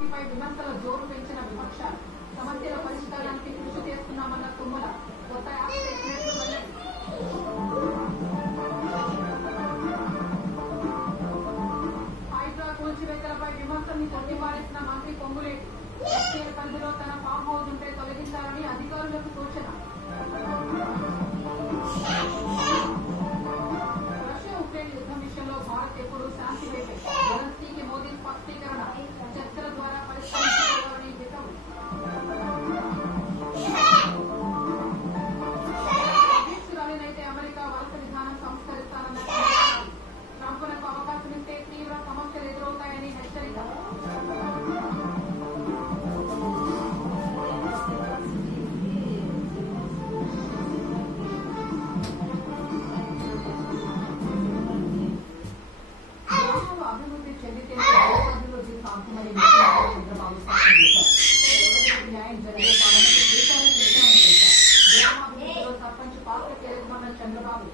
విమర్శల జోరు పెంచిన విపక్షాలు సమస్యల పరిష్కారానికి కృషి చేస్తున్నామన్న తుమ్మల కొత్త హైడ్రా కూల్చివేతలపై విమర్శల్ని కొట్టిపారేసిన మంత్రి పొంగులేటి ఎస్టీఎల్ పరిధిలో తన ఫామ్ హౌస్ ఉంటే తొలగించాలని అధికారులకు సూచన. రష్యా ఉక్రెయిన్ యుద్ధం విషయంలో భారత్ ఎప్పుడు శాంతి వైపే. జెలెన్స్కీకి మోదీ స్పష్టీకరణ. చర్చల ద్వారా పరిష్కరించుకోవాలని హితవు. అధ్యక్షురాలినైతే అమెరికా వలస విధానం సంస్కరిస్తానన్న ట్రంప్నకు అవకాశం ఇస్తే తీవ్ర సమస్యలు ఎదురవుతాయని హెచ్చరిక. అభివృద్ధి చెందితే అభివృద్ధి సాధ్యమని చంద్రబాబు స్పష్టం చేశారు. న్యాయం జరిగే పాలనకు శ్రీకారం చేశామని చెప్పారు. గ్రామాభివృద్ధిలో సర్పంచ్ పాత్ర కీలకమన్న చంద్రబాబు